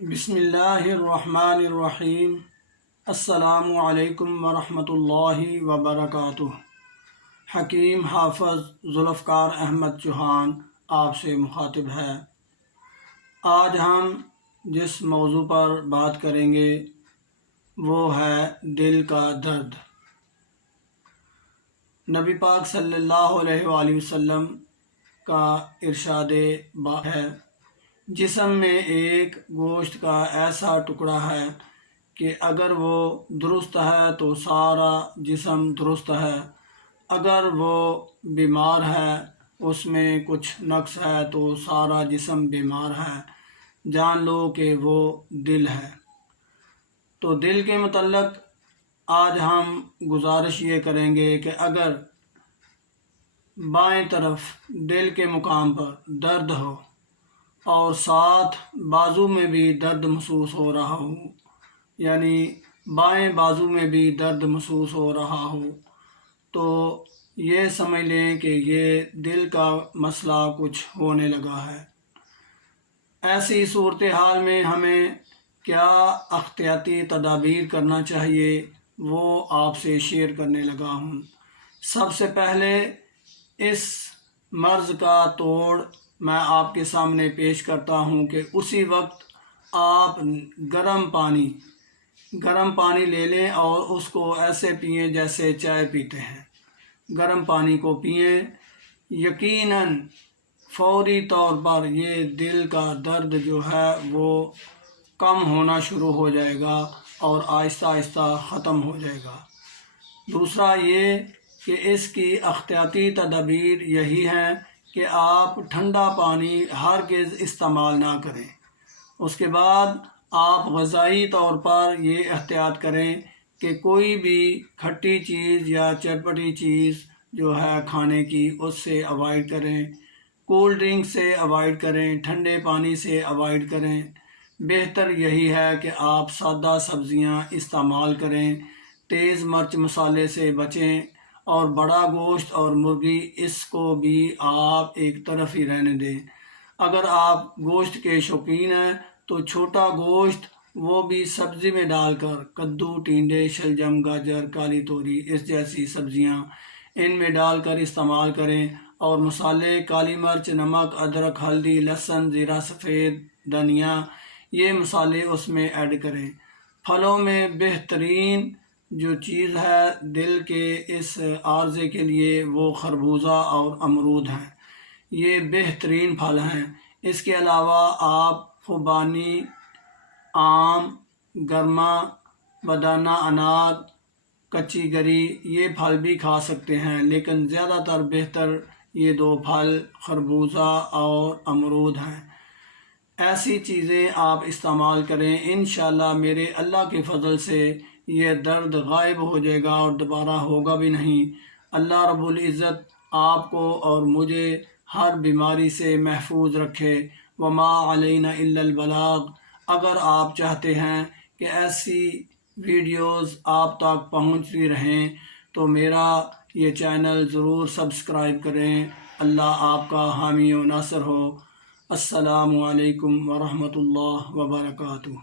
بسم اللہ الرحمن الرحیم۔ السلام علیکم ورحمۃ اللہ وبرکاتہ۔ حکیم حافظ ذوالفقار احمد چوہان آپ سے مخاطب ہے۔ آج ہم جس موضوع پر بات کریں گے وہ ہے دل کا درد۔ نبی پاک صلی اللہ علیہ وآلہ وسلم کا ارشاد ہے، جسم میں ایک گوشت کا ایسا ٹکڑا ہے کہ اگر وہ درست ہے تو سارا جسم درست ہے، اگر وہ بیمار ہے، اس میں کچھ نقص ہے تو سارا جسم بیمار ہے، جان لو کہ وہ دل ہے۔ تو دل کے متعلق آج ہم گزارش یہ کریں گے کہ اگر بائیں طرف دل کے مقام پر درد ہو اور ساتھ بازو میں بھی درد محسوس ہو رہا ہو، یعنی بائیں بازو میں بھی درد محسوس ہو رہا ہو، تو یہ سمجھ لیں کہ یہ دل کا مسئلہ کچھ ہونے لگا ہے۔ ایسی صورتحال میں ہمیں کیا احتیاطی تدابیر کرنا چاہیے وہ آپ سے شیئر کرنے لگا ہوں۔ سب سے پہلے اس مرض کا توڑ میں آپ کے سامنے پیش کرتا ہوں کہ اسی وقت آپ گرم پانی لے لیں اور اس کو ایسے پئیں جیسے چائے پیتے ہیں۔ گرم پانی کو پئیں، یقیناً فوری طور پر یہ دل کا درد جو ہے وہ کم ہونا شروع ہو جائے گا اور آہستہ آہستہ ختم ہو جائے گا۔ دوسرا یہ کہ اس کی احتیاطی تدابیر یہی ہیں کہ آپ ٹھنڈا پانی ہرگز استعمال نہ کریں۔ اس کے بعد آپ غذائی طور پر یہ احتیاط کریں کہ کوئی بھی کھٹی چیز یا چٹپٹی چیز جو ہے کھانے کی اس سے اوائڈ کریں، کولڈ ڈرنک سے اوائڈ کریں، ٹھنڈے پانی سے اوائڈ کریں۔ بہتر یہی ہے کہ آپ سادہ سبزیاں استعمال کریں، تیز مرچ مسالے سے بچیں، اور بڑا گوشت اور مرغی اس کو بھی آپ ایک طرف ہی رہنے دیں۔ اگر آپ گوشت کے شوقین ہیں تو چھوٹا گوشت وہ بھی سبزی میں ڈال کر، کدو، ٹینڈے، شلجم، گاجر، کالی توری اس جیسی سبزیاں ان میں ڈال کر استعمال کریں، اور مسالے کالی مرچ، نمک، ادرک، ہلدی، لہسن، زیرہ سفید، دھنیا، یہ مسالے اس میں ایڈ کریں۔ پھلوں میں بہترین جو چیز ہے دل کے اس عارضے کے لیے وہ خربوزہ اور امرود ہیں، یہ بہترین پھل ہیں۔ اس کے علاوہ آپ خوبانی، آم، گرما، بدانہ انار، کچی گری یہ پھل بھی کھا سکتے ہیں، لیکن زیادہ تر بہتر یہ دو پھل خربوزہ اور امرود ہیں۔ ایسی چیزیں آپ استعمال کریں، انشاءاللہ میرے اللہ کے فضل سے یہ درد غائب ہو جائے گا اور دوبارہ ہوگا بھی نہیں۔ اللہ رب العزت آپ کو اور مجھے ہر بیماری سے محفوظ رکھے۔ وما علینا الا البلاغ۔ اگر آپ چاہتے ہیں کہ ایسی ویڈیوز آپ تک پہنچتی رہیں تو میرا یہ چینل ضرور سبسکرائب کریں۔ اللہ آپ کا حامی و ناصر ہو۔ السلام علیکم ورحمۃ اللہ وبرکاتہ۔